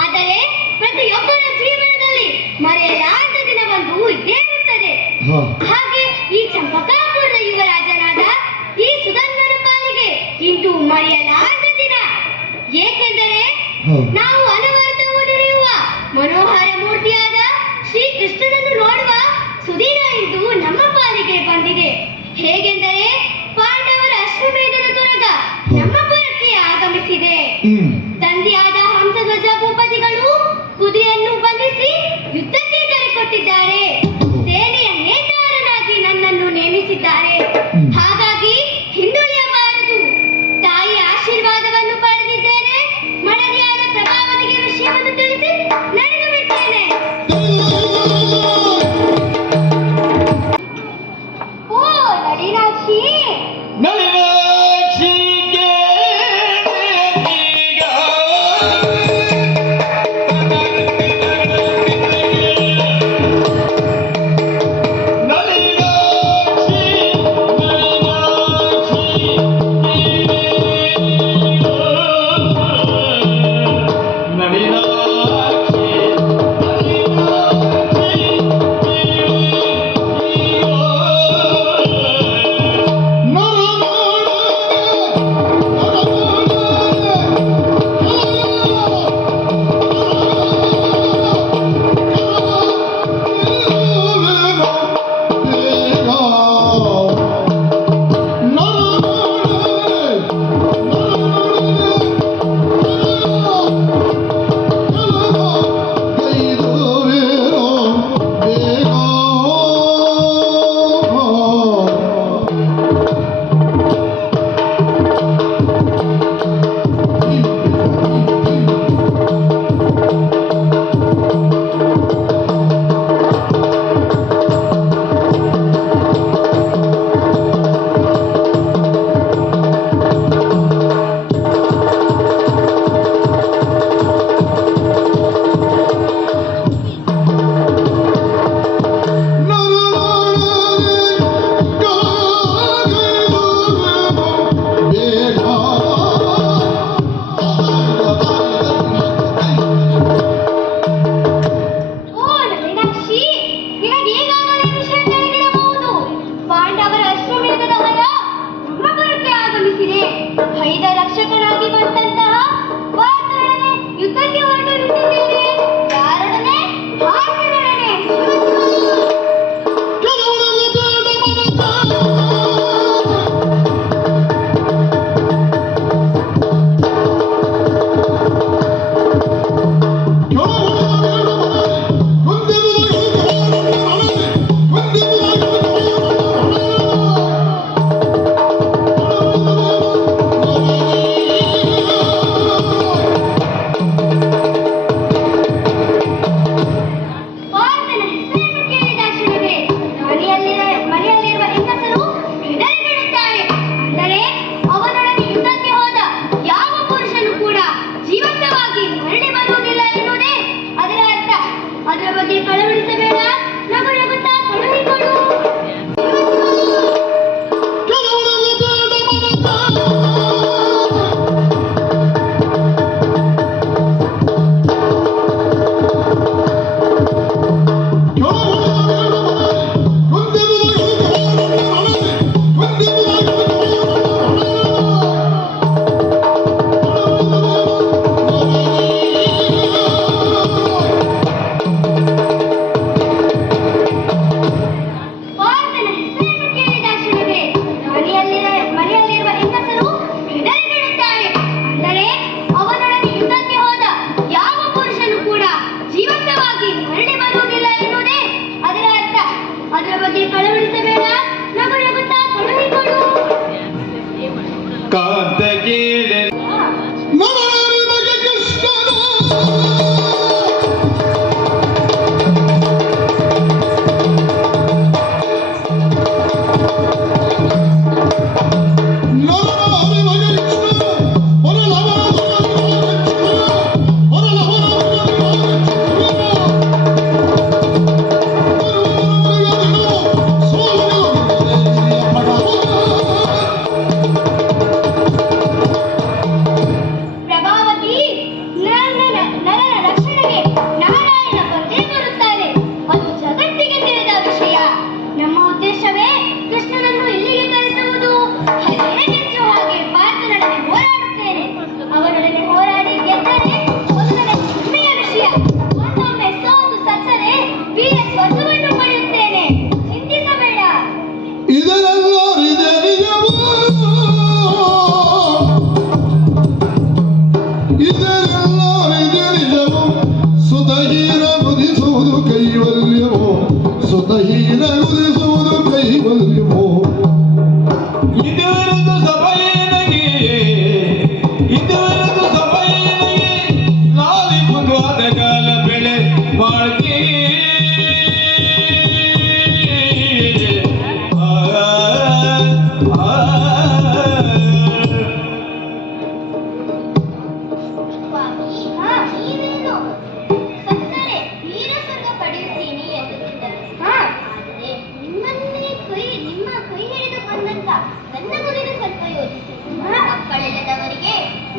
ಆದರೆ ಪ್ರತಿಯೊಬ್ಬರ ಜೀವನದಲ್ಲಿ ಮರೆಯಲಾದ ದಿನವೊಂದು ಇದ್ದೇ ಇರುತ್ತದೆ. ಹಾಗೆ ಈ ಚಂಪಕಾಪುರದ ಯುವರಾಜನಾದ ಈ ಸುಧನ್ವನ ಪಾಲಿಗೆ ಇಂದು ಮರೆಯಲಾದ ದಿನ. ಏಕೆಂದರೆ ನಾವು ಅನವರ್ತವು ನಡೆಯುವ ಮನೋಹರ ಮೂರ್ತಿಯಾದ ಶ್ರೀ ಕೃಷ್ಣನನ್ನು ನೋಡುವ ಸುದಿನ ಇಂದು ನಮ್ಮ ಪಾಲಿಗೆ ಬಂದಿದೆ. ಹೇಗೆಂದರೆ ಪಾಂಡವರ ಅಶ್ವಮೇಧದ ತುರಗ ನಮ್ಮ ಪುರಕ್ಕೆ ಆಗಮಿಸಿದೆ. ತಂದೆಯಾದ ಹಂಸಧ್ವಜ ಭೂಪತಿಗಳು ಕುದುರೆಯನ್ನು ಬಂಧಿಸಿ ಯುದ್ಧಕ್ಕೆ ಕರೆ ಕೊಟ್ಟಿದ್ದಾರೆ. ಸೇನೆಯ ನೇತಾರನಾಗಿ ನನ್ನನ್ನು ನೇಮಿಸಿದ್ದಾರೆ. ಹಾಗಾಗಿ ಹಿಂದುಳಿಯಬಾರದು. ತಾಯಿಯ ಆಶೀರ್ವಾದವನ್ನು ಪಡೆದಿದ್ದೇನೆ. ಮಡದಿಯಾದ ಪ್ರಭಾವತಿಗೆ ವಿಷಯವನ್ನು ತಿಳಿಸಿ ನಡೆದು ಬಿಟ್ಟೇನೆ. ಓ ನಳಿನಾಕ್ಷಿ, ನಳಿನಾಕ್ಷಿಗೆ ಈಗ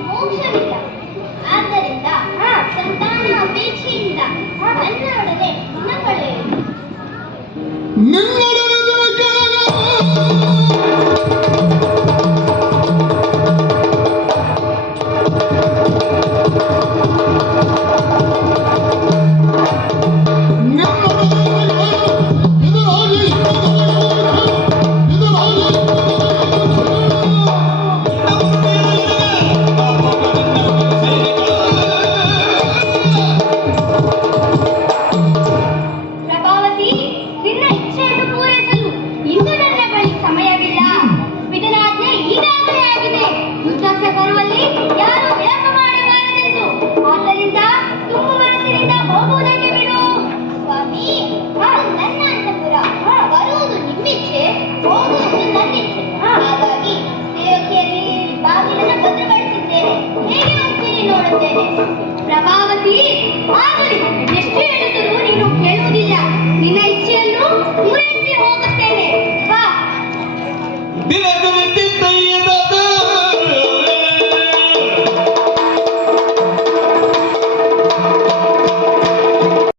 ಮೋಕ್ಷವಿಲ್ಲ. ಆದ್ದರಿಂದ ಸಂತಾನ ಅಪೇಕ್ಷೆಯಿಂದ ನನ್ನೊಡನೆ ಗುಣಪಡೆಯುವುದು. ಪ್ರಭಾವತಿ, ನಿನ್ನ ಇಚ್ಛೆಯನ್ನು ಪೂರೈಸಲು ಇಂದು ನನ್ನ ಬಳಿ ಸಮಯವಿಲ್ಲ. ವಿಧನಾಜ್ಞೆ ಈಗಾಗಲೇ ಆಗಿದೆ. ಯುದ್ಧಕ್ಕೆ ಬರುವಲ್ಲಿ ಯಾರು ವಿಳಂಬ ಮಾಡಬಾರದೆಂದು. ಆದ್ದರಿಂದ ತುಂಬು ಮನಸ್ಸಿನಿಂದ ಹೋಗುವುದಕ್ಕೆ ಬಿಡು. ಸ್ವಾಮಿ, ನನ್ನ ಅಂತಃಪುರ. ಬರುವುದು ನಿಮ್ಮಿಚ್ಛೆ, ಹೋಗುವುದು ನನ್ನಿಚ್ಛೆ. ಹಾಗಾಗಿ ಸೇವಕಿಯಲ್ಲಿ ಬಾಗಿಲನ್ನು ಭದ್ರಪಡಿಸಿದ್ದೇನೆ. ಹೇಗೆ ಹೋಗ್ತೀನಿ ನೋಡುತ್ತೇನೆ. ಪ್ರಭಾವತಿ, ಆಗಲಿ.